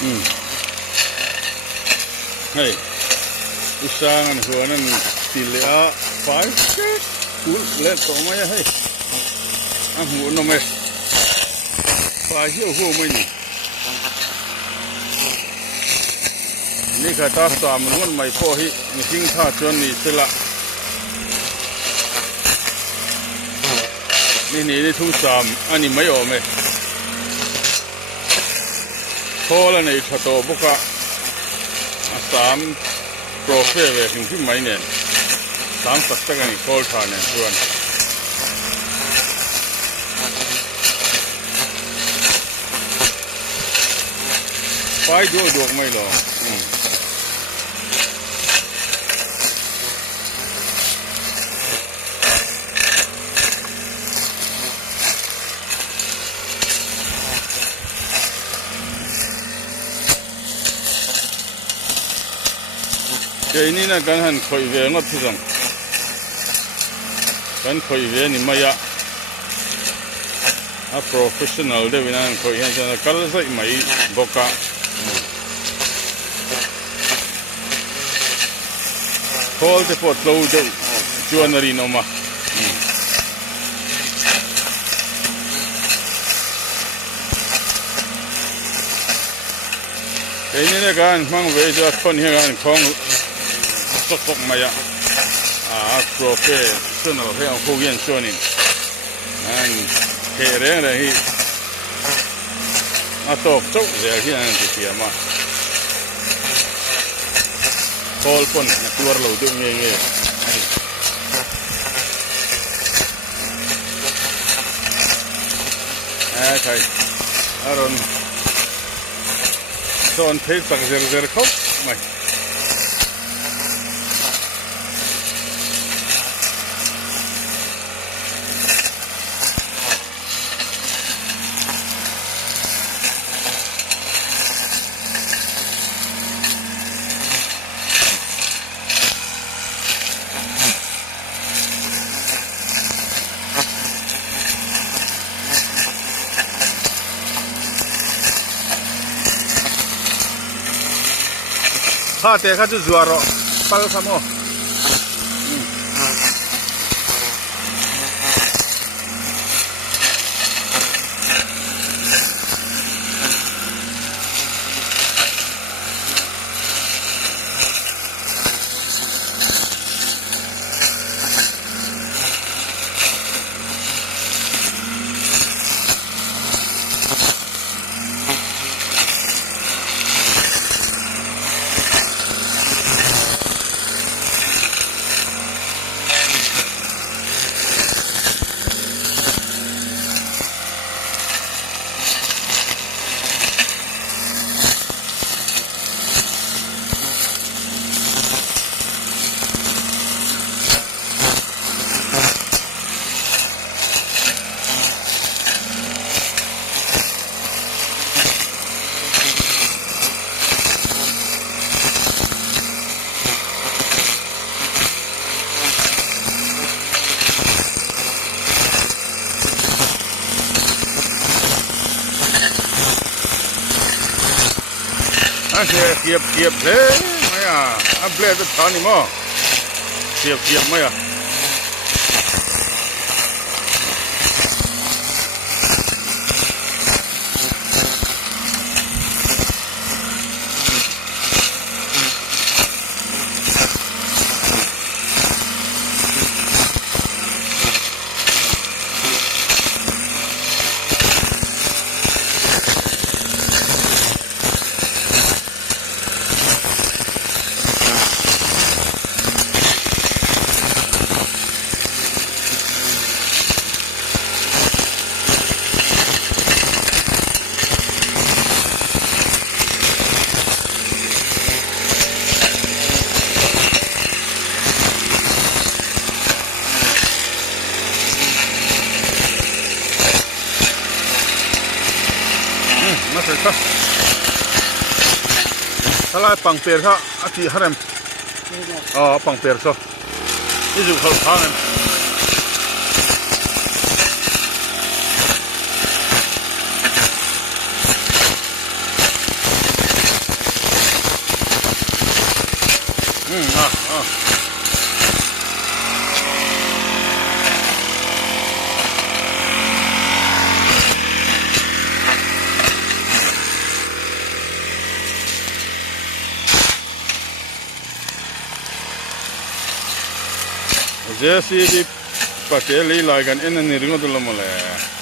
Hey, usahan huanan tilya 5 days. Cool, let's go, Maya. Hey, I'm going to make 5 years old. Ni kata samun mai pohi missing tha chuan ni sila ni thung sam ani mai ome thola nei thato boka asam profe ve hing mai nen sam tak tak ani kol tha nen chuan pai do mai lo cái này là cái hành khởi về ngót thì rằng cái khởi về ni maya professional đấy vì năng khởi hiện giờ cái dạy mấy boka call the pot lâu đâu chuanari nó mà cái này là cái mang về cho con hiện cái con sốc maya professional hay ông phổ biến cho nên anh hệ rèn này hi top chốc giờ khi anh chỉ mà call pun keluar lâu tu nghe thầy Aaron son thấy tặng giờ khóc mày ha te kha chu zuaro pal samo kiệp thế mày anh ble rất thà ni mà kiệp mày Salah pangper sa ati haram pangper so isu khol khangan Jesse di pakai lagi kan ini ringo dulu mulai.